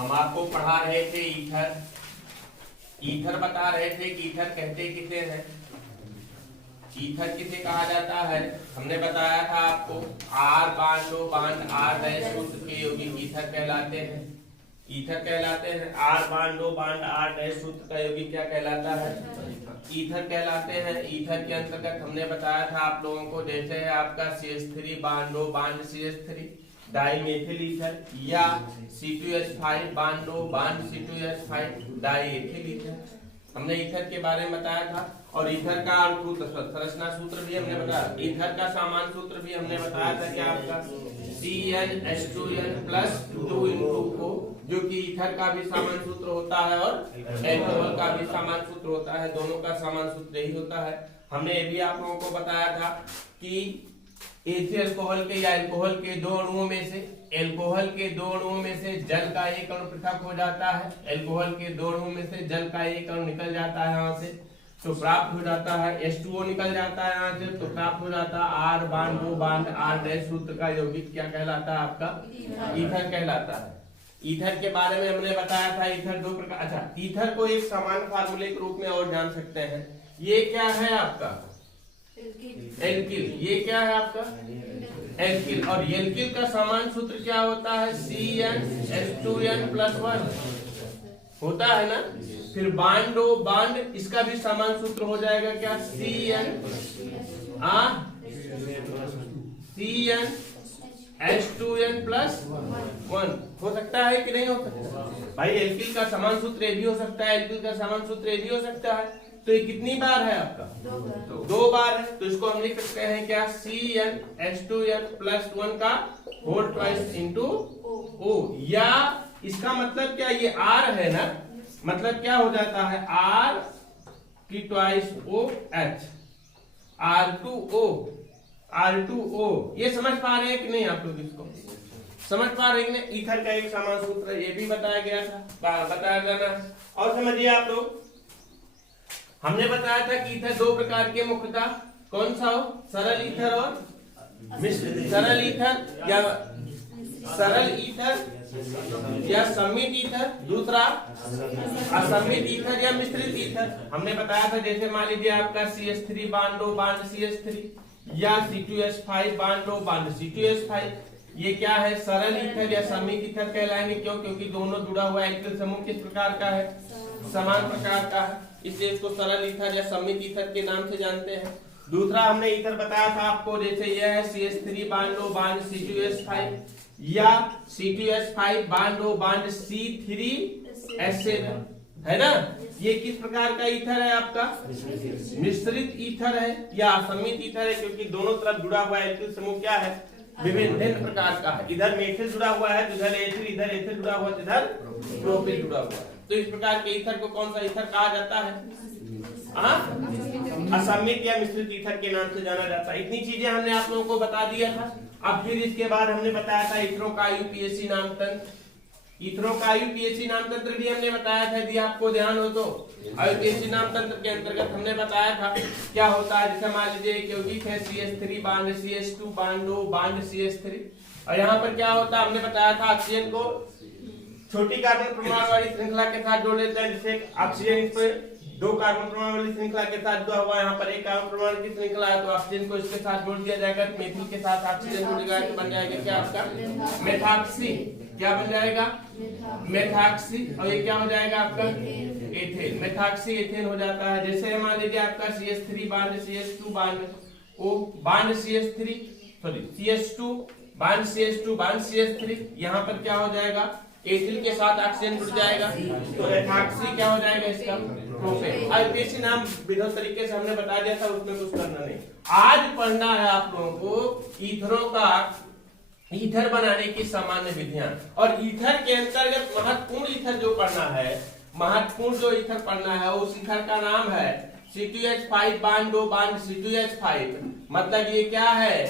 हम आपको पढ़ा रहे थे ईथर। ईथर बता रहे थे कि ईथर कहते किसे हैं, ईथर किसे कहा जाता है। हमने बताया था आपको R bond O bond R dash सूत्र के यौगिक ईथर कहलाते हैं। ईथर कहलाते हैं। R bond O bond R dash सूत्र का यौगिक क्या कहलाता है, ईथर कहलाते हैं। ईथर के अंतर्गत हमने बताया था आप लोगों को, जैसे है आपका CH3 bond O bond CH3 dimethyl ether, या C2H5 bond O bond C2H5 diethyl ether. हमने ईथर के बारे में बताया था। और ईथर का संरचना सूत्र भी हमने बताया, ईथर का सामान्य सूत्र भी हमने बताया था कि आपका CnH2n प्लस 2 जो कि ईथर का भी सामान्य सूत्र होता है और एल्कोहल का भी सामान्य सूत्र होता है, दोनों का सामान्य सूत्र यही होता है। हमने ये भी आप लोगों को बताया था कि एथिल अल्कोहल के या अल्कोहल के दो अणुओं में से, अल्कोहल के दो अणुओं में से जल का एक अणु पृथक हो जाता है। अल्कोहल के दो अणुओं में से जल का एक अणु निकल जाता है यहाँ से, तो प्राप्त हो जाता है H2O निकल जाता है यहाँ से, तो प्राप्त हो जाता है R bond O bond R dash सूत्र का यौगिक क्या कहलाता है आपका, ईथर कहलाता है। ईथर के बारे में हमने बताया था, ईथर दो प्रकार। अच्छा, ईथर को एक सामान्य फार्मूले के रूप में और जान सकते हैं। ये क्या है आपका एल्किल, ये क्या है आपका एल्किल। और एल्किल का सामान्य सूत्र क्या होता है, CnH2n प्लस 1 होता है ना। फिर बांड ओ बांड, इसका भी सामान्य सूत्र हो जाएगा क्या, CnH2n प्लस 1 हो सकता है कि नहीं हो सकता भाई। एल्किल का सामान्य सूत्र ये भी हो सकता है, एल्किल का सामान्य सूत्र ये भी हो सकता है। तो ये कितनी बार है आपका, दो बार है। तो इसको हम लिख सकते हैं क्या, CnH2n प्लस 1 का होल ट्वाइस इंटू O, या इसका मतलब क्या, ये R है ना, मतलब क्या हो जाता है R की ट्वाइस OH R2O। ये समझ पा रहे हैं कि नहीं आप लोग, इसको समझ पा रहे हैं। ईथर का एक सामान्य सूत्र ये भी बताया गया था, बताया जाना। और समझिए आप लोग, हमने बताया था कि ईथर दो प्रकार के मुख्यतः, कौन सा हो, सरल ईथर और मिश्रित। सरल ईथर या सम्मित ईथर, दूसरा असम्मित ईथर या मिश्रित ईथर। हमने बताया था जैसे मान लीजिए आपका CH3 bond O bond CH3 या C2H5 bond O bond C2H5, ये क्या है, सरल ईथर या सम्मित ईथर कहलाएंगे। क्यों, क्योंकि दोनों जुड़ा हुआ एल्किल समूह किस प्रकार का है, समान प्रकार का है, इसलिए इसको सरल ईथर या सम्मित ईथर के नाम से जानते हैं। दूसरा हमने ईथर बताया था आपको, जैसे यह है CH3 bond O bond C2H5 या C2H5 bond O bond C3H7 है ना। ये किस प्रकार का ईथर है आपका, मिश्रित ईथर है या असम्मित ईथर है, क्योंकि दोनों तरफ जुड़ा हुआ एल्किल समूह क्या है, विभिन्न प्रकार का है। इधर मेथिल जुड़ा हुआ है, इधर एथिल, इधर एथिल जुड़ा हुआ है, इधर प्रोपिल जुड़ा हुआ है। तो इस प्रकार के ईथर को कौन सा ईथर कहा जाता है, असम्मित या मिश्रित ईथर के नाम से जाना जाता है। इतनी चीजें हमने आप लोगों को बता दिया था। अब फिर इसके बाद हमने बताया था ईथरों का IUPAC नाम तंत्र। ईथरों का IUPAC नाम तंत्र भी हमने बताया था, यदि आपको ध्यान हो तो। IUPAC नाम तंत्र के अंतर्गत हमने बताया था क्या होता है, जैसे मान लीजिए एक यौगिक है CH3 bond CH2 bond O bond CH3, और यहाँ पर क्या होता है, हमने बताया था ऑक्सीजन को छोटी कार्बन परमाणु वाली श्रृंखला के साथ जोड़ लेते हैं। जैसे ऑक्सीजन इस पर दो कार्बन परमाणु वाली श्रृंखला के साथ जुड़ा हुआ है, यहाँ पर एक कार्बन परमाणु की श्रृंखला है, तो ऑक्सीजन को इसके साथ जोड़ दिया जाएगा, तो मेथिल के साथ ऑक्सीजन को जुड़ा के बन जाएगा क्या आपका मेथॉक्सी। क्या बन जाएगा, मेथॉक्सी। और ये क्या हो जाएगा आपका एथेन, मेथॉक्सी एथेन हो जाता है। जैसे मान लीजिए आपका CH3 bond CH2 bond O bond CH3 sorry CH2 bond CH2 bond CH3, यहाँ पर क्या हो जाएगा, एथिल के साथ ऑक्सीजन जुड़ जाएगा, तो एथॉक्सी क्या हो जाएगा इसका प्रोपेन। IUPAC नाम विधिवत तरीके से हमने बता दिया था, उसमें कुछ करना नहीं। आज पढ़ना है आप लोगों को ईथरों का, ईथर बनाने की सामान्य विधियां, और ईथर के अंतर्गत महत्वपूर्ण ईथर जो पढ़ना है, महत्वपूर्ण जो ईथर पढ़ना है उस ईथर का नाम है C2H5 bond O bond C2H5। मतलब ये क्या है,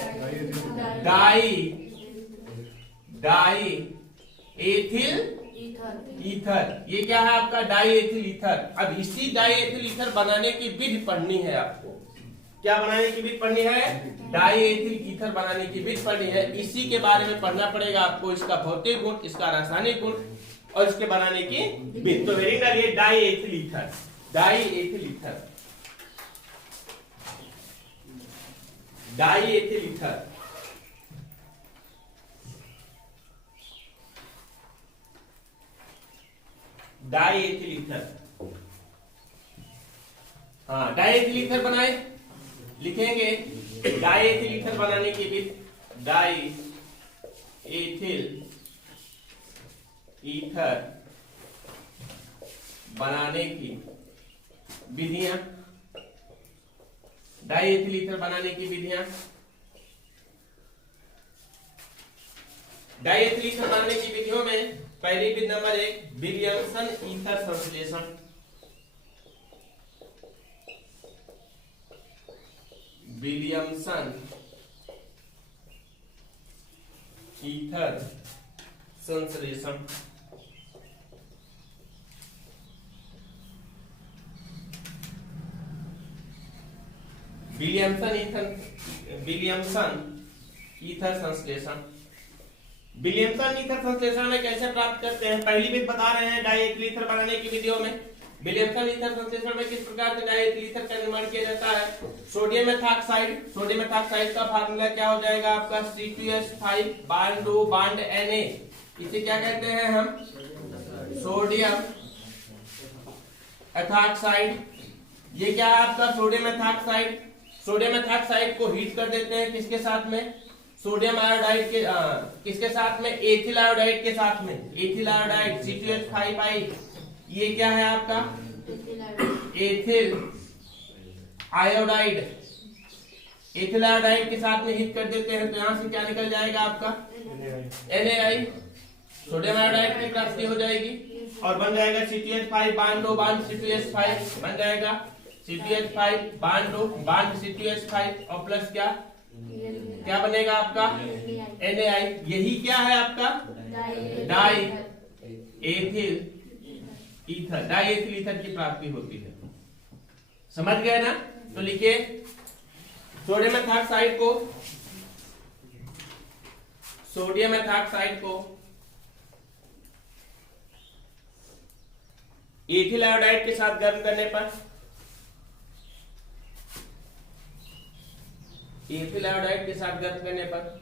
डाई एथिल ईथर। ये क्या है आपका डाई एथिल ईथर। अब इसी डाई एथिल ईथर बनाने की विधि पढ़नी है आपको। क्या बनाने की विधि पढ़नी है, डाई एथिल ईथर बनाने की विधि पढ़नी है। इसी के बारे में पढ़ना पड़ेगा आपको, इसका भौतिक गुण, इसका रासायनिक गुण, और इसके बनाने की विधि। तो हेडिंग डालिए die ethyl ether, die ethyl ether, die ethyl ether, die ethyl ether. हाँ, डाई एथिल ईथर बनाए, लिखेंगे डाई एथिल ईथर बनाने की विधि, डाई एथिल ईथर बनाने की विधियां, डाई एथिल ईथर बनाने की विधियां। डाई एथिल ईथर बनाने की विधियों में पहली विधि नंबर 1 विलियमसन ईथर संश्लेषण, विलियमसन ईथर संश्लेषण। विलियमसन ईथर संश्लेषण। विलियमसन ईथर संश्लेषण में कैसे प्राप्त करते हैं, पहली विधि बता रहे हैं डाई एथिल ईथर बनाने की विधियों में। विलियमसन ईथर संश्लेषण में किस प्रकार से डाई एथिल ईथर का निर्माण किया जाता है। सोडियम मेथॉक्साइड, सोडियम मेथॉक्साइड का फार्मूला क्या हो जाएगा आपका, C2H5 बांड Na, इसे क्या कहते हैं हम, सोडियम एथॉक्साइड। ये क्या है आपका सोडियम एथॉक्साइड। सोडियम एथॉक्साइड को हीट कर देते हैं किसके साथ में, सोडियम आयोडाइड के किसके साथ में, एथिल आयोडाइड के साथ में, एथिल आयोडाइड C2H5। ये क्या है आपका एथिल आयोडाइड, एथिल आयोडाइड के साथ में हीट कर देते हैं तो यहां से क्या निकल जाएगा आपका NaI, सोडियम आयोडाइड की प्राप्ति हो जाएगी और बन जाएगा C2H5 बांड C2H5 बन जाएगा C2H5 बांड C2H5 और प्लस क्या बनेगा आपका NaI। यही क्या है आपका die ethyl ether, die ethyl ether की प्राप्ति होती है। समझ गए ना। तो लिखिए सोडियम एथॉक्साइड को एथिल आयोडाइड के साथ गर्म करने पर, एथिल आयोडाइड के साथ गर्म करने पर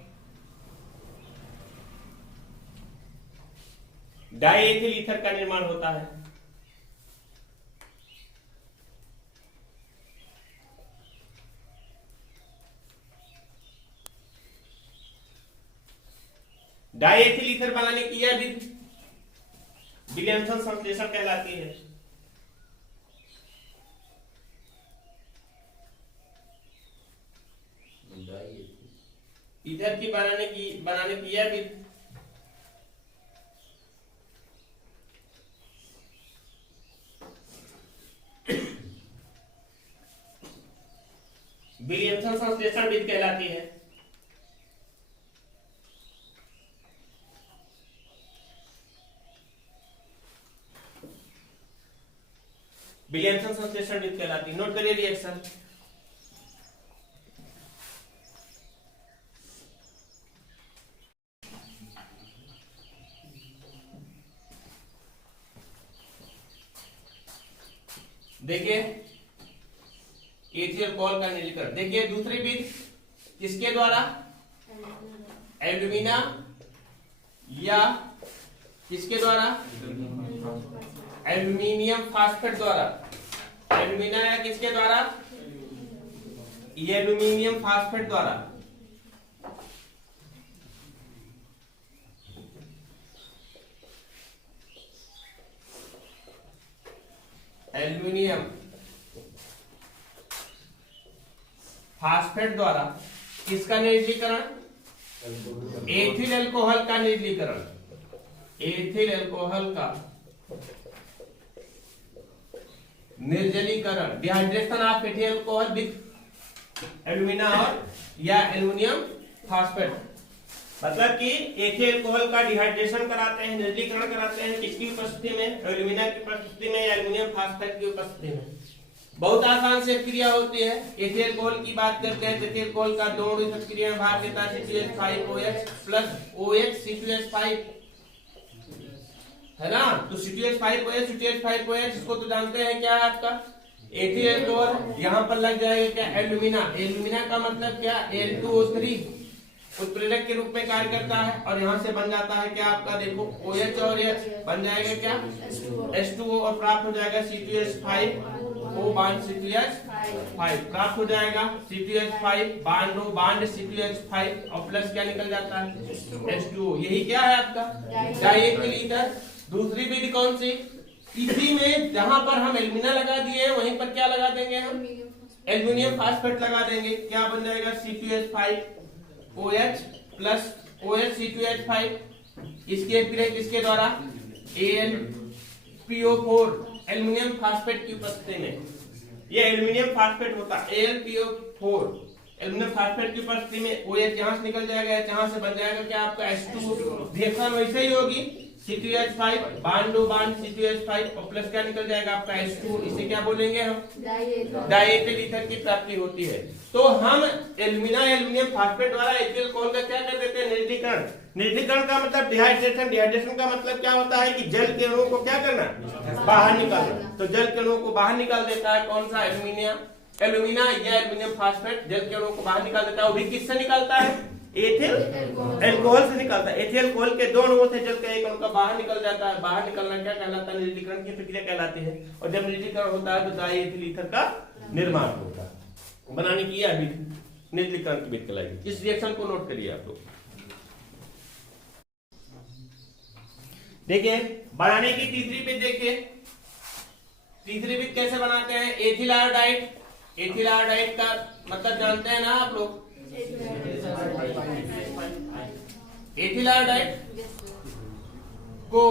डाई एथिल ईथर का निर्माण होता है। डाई एथिल ईथर बनाने की यह विधि विलियमसन संश्लेषण कहलाती है। ईथर की बनाने की यह विधि विलियमसन संश्लेषण विधि कहलाती है। विलियमसन संश्लेषण विधि कहलाती है। नोट करिए रिएक्शन। देखिए एथिल अल्कोहल का निर्जलीकरण। देखिए दूसरी विधि किसके द्वारा, एल्यूमिना या किसके द्वारा, एल्यूमिनियम फास्फेट द्वारा। एल्यूमिना या किसके द्वारा, एल्यूमिनियम फास्फेट द्वारा। एल्यूमिनियम फास्फेट द्वारा किसका निर्जलीकरण, एथिल अल्कोहल का निर्जलीकरण, एथिल अल्कोहल का निर्जलीकरण, dehydration of ethyl alcohol with alumina और या एल्यूमिनियम फास्फेट। मतलब कि एथिल अल्कोहल का डिहाइड्रेशन कराते हैं, निर्जलीकरण कराते हैं किसकी उपस्थिति में, एल्यूमिना की उपस्थिति में या एल्यूमिनियम फास्फेट की उपस्थिति में। बहुत आसान से क्रिया होती है। एथिल अल्कोहल की बात करते हैं तो एथिल अल्कोहल का दोनों इस क्रिया में भाग लेता है C2H5OH प्लस OH C2H5। है ना। तो C2H5OH C2H5OH इसको तो जानते हैं क्या है आपका एथिल अल्कोहल। यहाँ पर लग जाएगा क्या एल्यूमिना। एल्यूमिना का मतलब क्या Al2O3 उत्प्रेरक के रूप में कार्य करता है और यहाँ से बन जाता है क्या आपका देखो OH और H बन जाएगा क्या H2O और प्राप्त हो जाएगा C2H5O बांड C2H5 प्राप्त हो जाएगा C2H5 bond O bond C2H5 और प्लस क्या निकल जाता है H2O। यही क्या है आपका डाइएथिल ईथर। दूसरी विधि कौन सी, इसी में जहां पर हम एल्यूमिना लगा दिए हैं वहीं पर क्या लगा देंगे हम एल्यूमिनियम फास्फेट लगा देंगे। क्या बन जाएगा C2H5OH प्लस OH C2H5 इसके फिर किसके द्वारा AlPO4 एल्यूमिनियम फास्फेट की उपस्थिति में ये एल्यूमिनियम फास्फेट होता है AlPO4 एल्यूमिनियम फास्फेट की उपस्थिति में OH यहाँ से निकल जाएगा यहाँ से बन जाएगा क्या आपका H2O। रिएक्शन वैसे ही होगी C2H5 bond O bond C2H5 और प्लस क्या निकल जाएगा आपका H2O। इसे क्या बोलेंगे हम डाइएथिल ईथर की प्राप्ति होती है। तो हम एल्यूमिना एल्यूमिनियम फास्फेट द्वारा एथिल अल्कोहल का क्या कर देते हैं निर्जलीकरण। निर्जलीकरण का मतलब डिहाइड्रेशन। डिहाइड्रेशन का मतलब क्या होता है कि जल के अणुओं को क्या करना बाहर निकालना। तो जल के अणुओं को बाहर निकाल देता है कौन सा एल्यूमिना या एल्यूमिनियम फास्फेट जल के अणुओं को बाहर निकाल देता है। वो भी किससे निकालता है एथिल अल्कोहल से निकलता है। एथिल अल्कोहल के दो अणुओं से जल का एक अणु का बाहर निकल जाता है। बाहर निकलना क्या कहलाता है निर्जलीकरण की प्रक्रिया कहलाती है। और जब निर्जलीकरण होता है तो डाइएथिल ईथर का निर्माण होता है। बनाने की अभी निर्जलीकरण की विधि कहलाएगी। इस रिएक्शन को नोट करिए आप लोग। देखिए बनाने की तीसरी विधि देखिए। तीसरी विधि कैसे बनाते हैं एथिल आयोडाइड। एथिल आयोडाइड का मतलब जानते हैं ना आप लोग। एथिल आयोडाइड को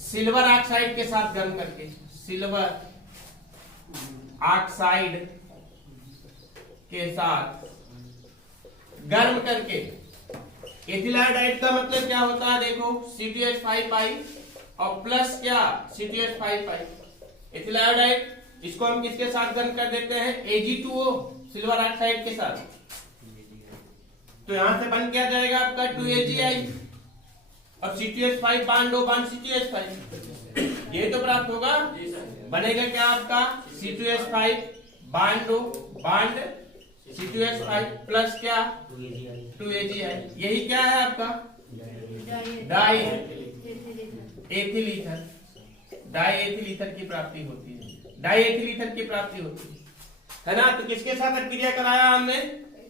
सिल्वर ऑक्साइड के साथ गर्म करके सिल्वर ऑक्साइड के साथ गर्म करके एथिल आयोडाइड का मतलब क्या होता है देखो C2H5 और प्लस क्या C2H5 एथिल आयोडाइड इसको हम किसके साथ गर्म कर देते हैं Ag2O सिल्वर ऑक्साइड के साथ। तो यहां से बन क्या जाएगा आपका 2AgI और C2H5 bond O bond C2H5 ये तो प्राप्त होगा। बनेगा क्या आपका C2H5 bond O bond C2H5 plus क्या 2AgI। यही क्या है आपका डाइएथिल ईथर। डाइएथिल ईथर की प्राप्ति होती है। डाइएथिल ईथर की प्राप्ति होती है ना। तो किसके साथ क्रिया कराया हमने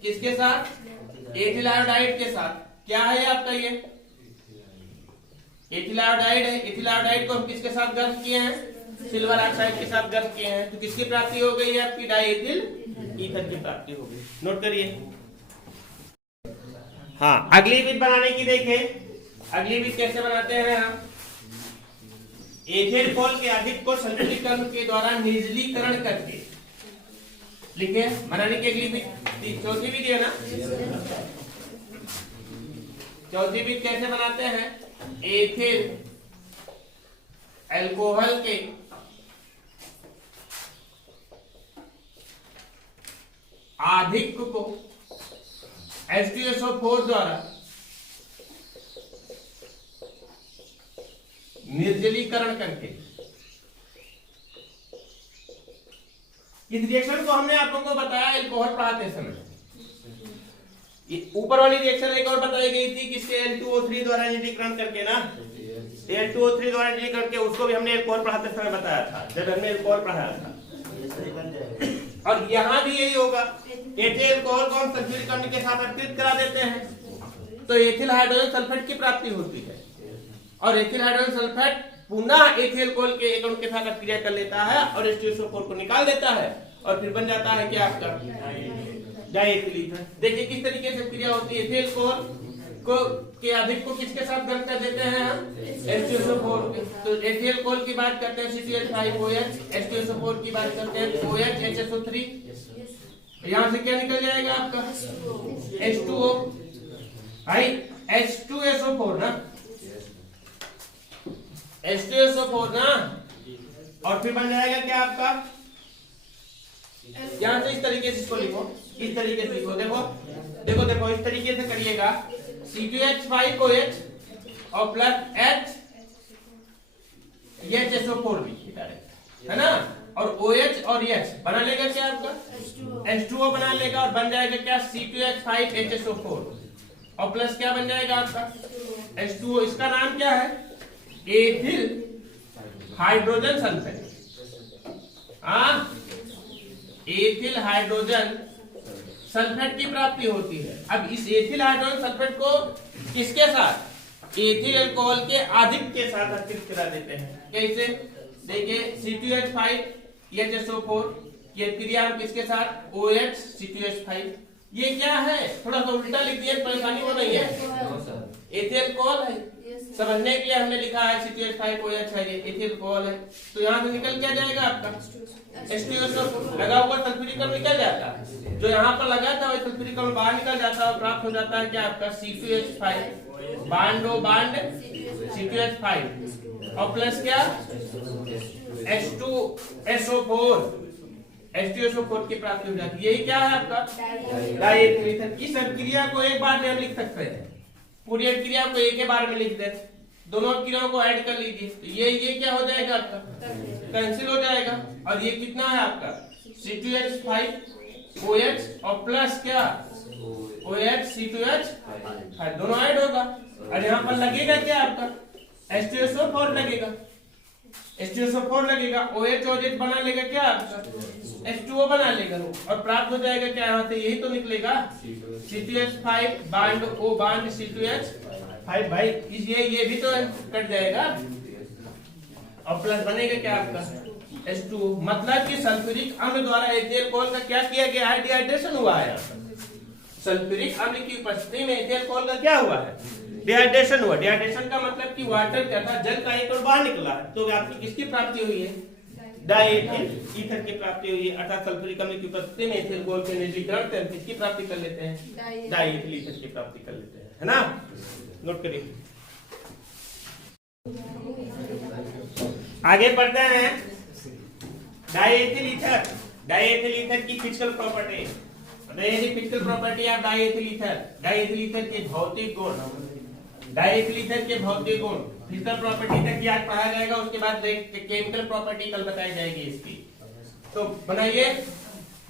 किसके साथ एथिल आयोडाइड के साथ। क्या है आपका ये एथिल आयोडाइड है। एथिल आयोडाइड को हम किसके साथ गर्म किए हैं सिल्वर ऑक्साइड के साथ गर्म किए हैं। तो किसकी प्राप्ति हो गई है आपकी डाइएथिल ईथर की प्राप्ति हो गई। नोट करिए। हाँ अगली विधि बनाने की देखें। अगली विधि कैसे बनाते हैं हम एथिल अल्कोहल के अधिक को संतुलीकरण के द्वारा निर्जलीकरण करके लिखे। बनाने की अगली विधि चौथी विधि है ना। चौथी विधि कैसे बनाते हैं एथिल अल्कोहल के अधिक को H2SO4 द्वारा निर्जलीकरण करके। इस रिएक्शन को हमने आप लोगों को बताया अल्कोहल पढ़ाते समय। ऊपर वाली रिएक्शन एक और बताई गई थी किसके Al2O3 द्वारा निर्जलीकरण करके ना। Al2O3 द्वारा निर्जलीकरण करके उसको भी हमने अल्कोहल पढ़ाते समय बताया था जब हमने अल्कोहल पढ़ाया था। और यहाँ भी यही होगा। एथिल अल्कोहल को हम संतुलीकरण के साथ अपकृत करा देते हैं तो एथिल हाइड्रोजन सल्फेट की प्राप्ति होती है। और एथिल हाइड्रोजन सल्फेट पुनः एथिल अल्कोहल के एक अणु के साथ क्रिया कर लेता है और H2SO4 को निकाल देता है और फिर बन जाता है क्या आपका डाइएथिल ईथर। देखिए किस तरीके से क्रिया होती है। एथिल अल्कोहल को के अधिक को किसके साथ गर्म कर देते हैं हम H2SO4 के। तो एथिल अल्कोहल की बात करते हैं C2H5OH H2SO4 की बात करते हैं OH HSO3। यहां से क्या निकल जाएगा आपका H2O भाई H2SO4 ना H2SO4 ना। और फिर बन जाएगा क्या आपका यहां से इस तरीके से इसको लिखो। इस तरीके से लिखो। देखो देखो देखो इस तरीके से करिएगा C2H5OH और प्लस H HSO4 लिखिए डायरेक्ट, है ना। और OH और H बना लेगा क्या आपका H2O बना लेगा और बन जाएगा क्या C2H5HSO4 और प्लस क्या बन जाएगा आपका H2O। इसका नाम क्या है ethyl hydrogen sulphate. Ethyl hydrogen sulphate की प्राप्ति होती है। अब इस एथिल हाइड्रोजन सल्फेट को किसके साथ एथिल अल्कोहल के अधिक के साथ अतिरिक्त करा देते हैं। कैसे देखिए C2H5HSO4 ये क्रिया हम किसके साथ OH C2H5। ये क्या है थोड़ा सा उल्टा लिख दिया, परेशानी हो रही है। एथिल अल्कोहल है, समझने के लिए हमने लिखा है C2H5OH है, ये एथिल अल्कोहल है। तो यहाँ से निकल क्या जाएगा आपका H2SO4 लगा हुआ सल्फ्यूरिक अम्ल निकल जाता है, जो यहाँ पर लगा था वही सल्फ्यूरिक अम्ल बाहर निकल जाता है और प्राप्त हो जाता है क्या आपका C2H5 बांड C2H5 और प्लस क्या H2SO4 की प्राप्ति हो जाती है। यही क्या है आपका डायएथिल ईथर। इस अभिक्रिया को एक बार में हम लिख सकते हैं, पूरी अभिक्रिया को एक ही बार में लिख देते, दोनों अभिक्रियाओं को ऐड कर लीजिए तो ये क्या हो जाएगा आपका कैंसिल हो जाएगा। और ये कितना है आपका C2H5OH और प्लस क्या OH C2H दोनों ऐड होगा और यहाँ पर लगेगा क्या आपका H2SO4 लगेगा, H2SO4 लगेगा, OH और H बना लेगा क्या आपका H2O बना लेगा और प्राप्त हो जाएगा क्या यहाँ से यही तो निकलेगा C2H5 bond O bond C2H5 भाई ये भी तो कट जाएगा और प्लस बनेगा क्या आपका H2O। मतलब कि सल्फ्यूरिक अम्ल द्वारा एथिल अल्कोहल का क्या किया गया है डिहाइड्रेशन हुआ है। सल्फ्यूरिक अम्ल की उपस्थिति में एथिल अल्कोहल का क्या हुआ है डिहाइड्रेशन हुआ। डिहाइड्रेशन का मतलब कि वाटर क्या था जल का एक और बाहर निकला, तो आपकी किसकी प्राप्ति हुई है डायएथिल ईथर की प्राप्ति हुई है। अर्थात सल्फ्यूरिक अम्ल की उपस्थिति में एथिल अल्कोहल के निर्जलीकरण से हम किसकी प्राप्ति कर लेते हैं डायएथिल ईथर की प्राप्ति कर लेते हैं, है ना। नोट करिए, आगे बढ़ते हैं। डायएथिल ईथर, डायएथिल ईथर की physical property, physical property of diethyl ether. Diethyl ether के भौतिक गुण, डायएथिल ईथर के भौतिक गुण फिजिकल प्रॉपर्टी तक याद पढ़ाया जाएगा, उसके बाद केमिकल प्रॉपर्टी कल बताई जाएगी इसकी। तो बनाइए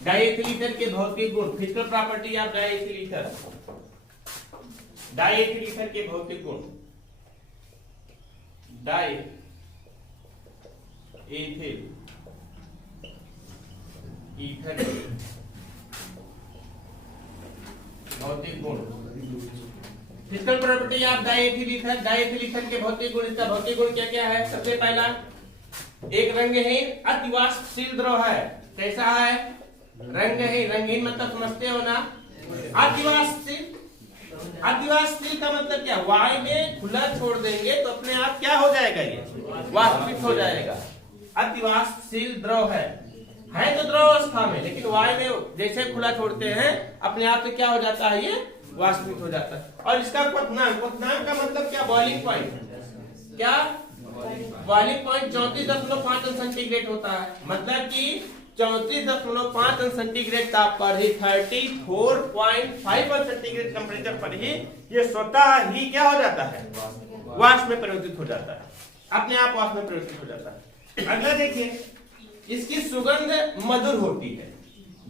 डायएथिल ईथर के भौतिक गुण, physical property of diethyl ether. Diethyl ether के भौतिक गुण, डायएथिल ईथर भौतिक गुण, physical property of diethyl ether. Diethyl ether के भौतिक गुण, इसका भौतिक गुण क्या क्या है। सबसे पहला एक रंगहीन अतिवाष्पशील द्रव है। कैसा है रंगहीन, रंगहीन मतलब समझते हो ना। अतिवाष्पशील, अतिवाष्पशील का मतलब क्या वायु में खुला छोड़ देंगे तो अपने आप क्या हो जाएगा ये वाष्पित हो जाएगा। अतिवाष्पशील द्रव है तो द्रव अवस्था में, लेकिन वायु में जैसे खुला छोड़ते हैं अपने आप से क्या हो जाता है ये वाष्पित हो जाता है। और इसका क्वथनांक, क्वथनांक का मतलब क्या बॉइलिंग पॉइंट, क्या बॉइलिंग पॉइंट 34.5 अंश सेंटीग्रेड होता है। मतलब कि 34.5 अंश सेंटीग्रेड ताप पर ही 34.5 अंश सेंटीग्रेड टेम्परेचर पर ही ये स्वतः ही क्या हो जाता है वाष्प में परिवर्तित हो जाता है, अपने आप वाष्प में परिवर्तित हो जाता है। अगला देखिए, इसकी सुगंध मधुर होती है।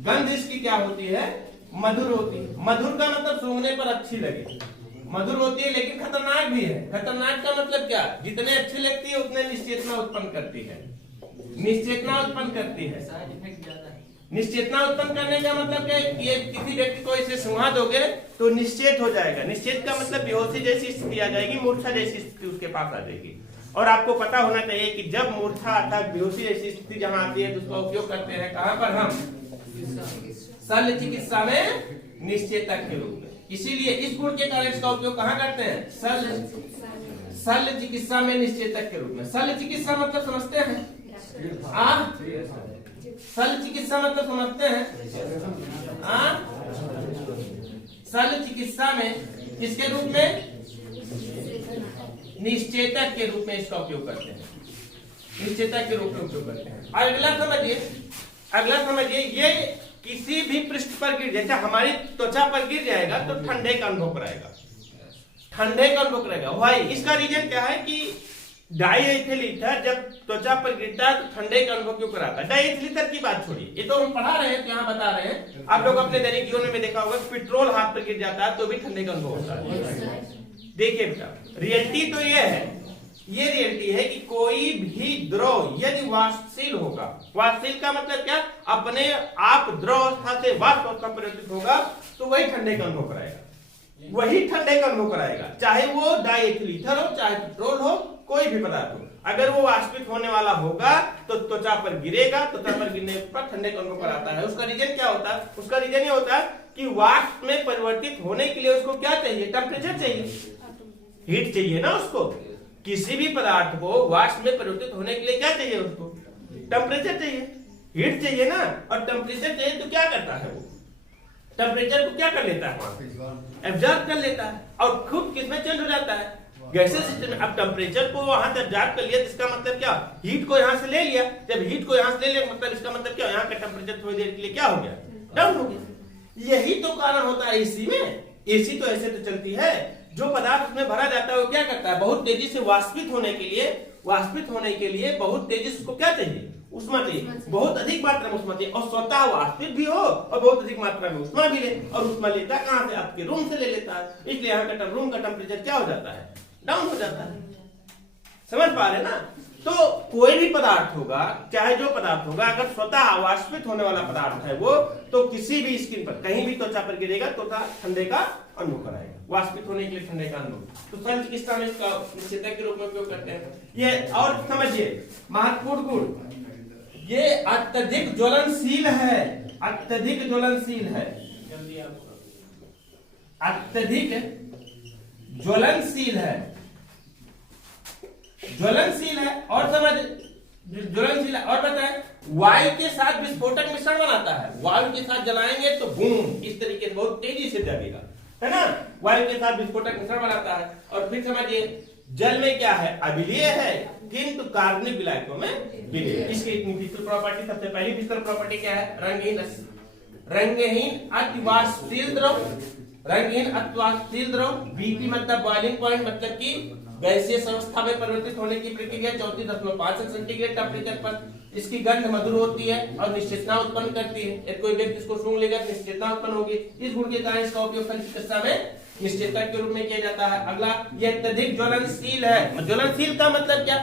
गंध इसकी क्या होती है मधुर होती है। मधुर का मतलब सूंघने पर अच्छी लगे, मधुर होती है लेकिन खतरनाक भी है। खतरनाक का मतलब क्या जितने अच्छी लगती है उतने निश्चेतना उत्पन्न करती है, निश्चेतना उत्पन्न करती है। निश्चेतना उत्पन्न करने का मतलब क्या है, ये किसी व्यक्ति को इसे सुंघा दोगे तो निश्चेत हो जाएगा। निश्चेत का मतलब बेहोशी जैसी स्थिति आ जाएगी, मूर्छा जैसी स्थिति उसके पास आ जाएगी। और आपको पता होना चाहिए कि जब मूर्छा अर्थात बेहोशी जैसी स्थिति जहां आती है तो उसका उपयोग करते हैं कहां पर हम शल्य चिकित्सा में निश्चेतक के रूप में। इसीलिए इस गुण के कारण इसका उपयोग कहां करते हैं शल्य चिकित्सा में निश्चेतक के रूप में। शल्य चिकित्सा मतलब समझते हैं शल्य चिकित्सा मतलब समझते हैं शल्य चिकित्सा में किसके रूप में निश्चेतक के रूप में इसका उपयोग करते हैं, निश्चेतक के रूप में उपयोग करते हैं। और अगला समझिए ये किसी भी पृष्ठ पर गिर, जैसे हमारी त्वचा पर गिर जाएगा तो ठंडे का अनुभव कराएगा, ठंडे का अनुभव कराएगा। भाई इसका रीजन क्या है कि डाईएथिल ईथर जब त्वचा पर गिरता है तो ठंडे का अनुभव क्यों कराता है? डाईएथिल ईथर की बात छोड़िए, ये तो हम पढ़ा रहे हैं, यहाँ बता रहे हैं। आप लोग अपने दैनिक जीवन में देखा होगा, पेट्रोल हाथ पर गिर जाता है तो भी ठंडे का अनुभव होता है। देखिए बेटा, रियलिटी तो ये है, ये रियलिटी है कि कोई भी द्रव यदि वाष्पशील होगा, वाष्पशील का मतलब क्या? अपने आप द्रव अवस्था से वाष्प अवस्था परिवर्तित होगा तो वही ठंडे का अनुभव कराएगा, वही ठंडे का अनुभव कराएगा, चाहे वो डाईएथिल ईथर हो, चाहे पेट्रोल हो, कोई भी पदार्थ हो। अगर वो वाष्पित होने वाला होगा तो त्वचा पर गिरेगा, त्वचा पर गिरने पर ठंडे का अनुभव कराता है। उसका रीजन क्या होता है? उसका रीजन ये होता है कि वाष्प में परिवर्तित होने के लिए उसको क्या चाहिए? टेम्परेचर चाहिए, हीट चाहिए ना उसको। किसी भी पदार्थ को वाष्प में परिवर्तित होने के लिए क्या चाहिए? उसको टेम्परेचर चाहिए, हीट चाहिए ना। और टेम्परेचर चाहिए तो क्या करता है वो? टेम्परेचर को क्या कर लेता है? एब्जॉर्ब कर लेता है और खुद किसमें चेंज हो जाता है? गैसेस सिस्टम में। अब टेम्परेचर को वहां से एब्जॉर्ब कर लिया, इसका मतलब क्या? हीट को यहां से ले लिया। जब हीट को यहां से ले लिया मतलब इसका मतलब क्या? यहाँ का टेम्परेचर थोड़ी देर के लिए क्या हो गया? डाउन हो गया। यही तो कारण होता है एसी में। एसी तो ऐसे तो चलती है, जो पदार्थ उसमें भरा जाता है वो क्या करता है? बहुत तेजी से वाष्पित होने के लिए बहुत तेजी से उसको क्या चाहिए? उष्मा चाहिए, बहुत अधिक मात्रा में उष्मा चाहिए, और स्वतः वाष्पित भी हो और बहुत अधिक मात्रा में उष्मा भी ले। और उष्मा लेता कहां से? आपके रूम से ले लेता है। इसलिए यहाँ का रूम का टेम्परेचर क्या हो जाता है? डाउन हो जाता है। समझ पा रहे ना? तो कोई भी पदार्थ होगा, चाहे जो पदार्थ होगा, अगर स्वतः वाष्पित होने वाला पदार्थ है वो, तो किसी भी स्किन पर कहीं भी त्वचा पर गिरेगा तो ठंडे का अनुभव कराएगा, वाष्पित होने के लिए ठंडे का अनुभव। तो सल चिकित्सा में इसका निश्चेतक के रूप में उपयोग करते हैं ये। और समझिए महत्वपूर्ण गुण, ये अत्यधिक ज्वलनशील है, अत्यधिक ज्वलनशील है, अत्यधिक ज्वलनशील है, ज्वलनशील है। और समझ, ज्वलनशील है। और बताएं, वायु के साथ विस्फोटक मिश्रण बनाता है। वायु के साथ जलाएंगे तो बूम इस तरीके से बहुत तेजी से जलेगा, है ना? वायु के साथ विस्फोटक मिश्रण बनाता है। और फिर समझिए, जल में क्या है? अम्लीय है, किंतु कार्बनिक विलायकों में विलेय। इसकी इतनी फिजिकल प्रॉपर्टी, सबसे पहली फिजिकल प्रॉपर्टी क्या है? रंगहीन अतिवाष्पशील द्रव, रंगहीन अतिवाष्पशील द्रव। बीपी मतलब बॉइलिंग पॉइंट, मतलब कि गैसीय अवस्था में परिवर्तित होने की प्रक्रिया 34.5 सेंटीग्रेड टेम्परेचर पर। इसकी गंध मधुर होती है और निश्चेतना उत्पन्न करती है। यदि कोई व्यक्ति इसको सूंघ लेगा तो निश्चेतना उत्पन्न होगी। इस गुण के कारण इसका उपयोग चिकित्सा में निश्चेतक के रूप में किया जाता है। अगला, ये अत्यधिक ज्वलनशील है। ज्वलनशील का मतलब क्या?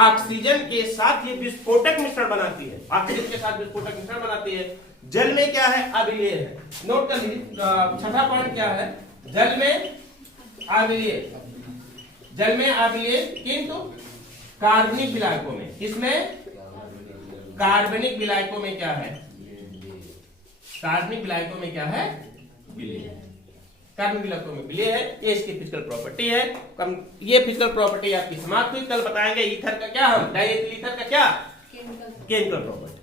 ऑक्सीजन के साथ ये विस्फोटक मिश्रण बनाती है, ऑक्सीजन के साथ विस्फोटक मिश्रण बनाती है। जल में क्या है? अम्लीय है। नोट कर लीजिए, छठा पॉइंट क्या है? जल में अम्लीय, जल में अम्लीय किंतु कार्बनिक विलायकों में। इसमें कार्बनिक विलायकों में क्या है? कार्बनिक विलायकों में क्या है? विलेय। कार्बनिक विलायकों में विलेय है। ये इसकी फिजिकल प्रॉपर्टी है। ये फिजिकल प्रॉपर्टी आपकी समाप्त हुई। कल बताएंगे ईथर का क्या, हम डाईएथिल ईथर का क्या केमिकल प्रॉपर्टी।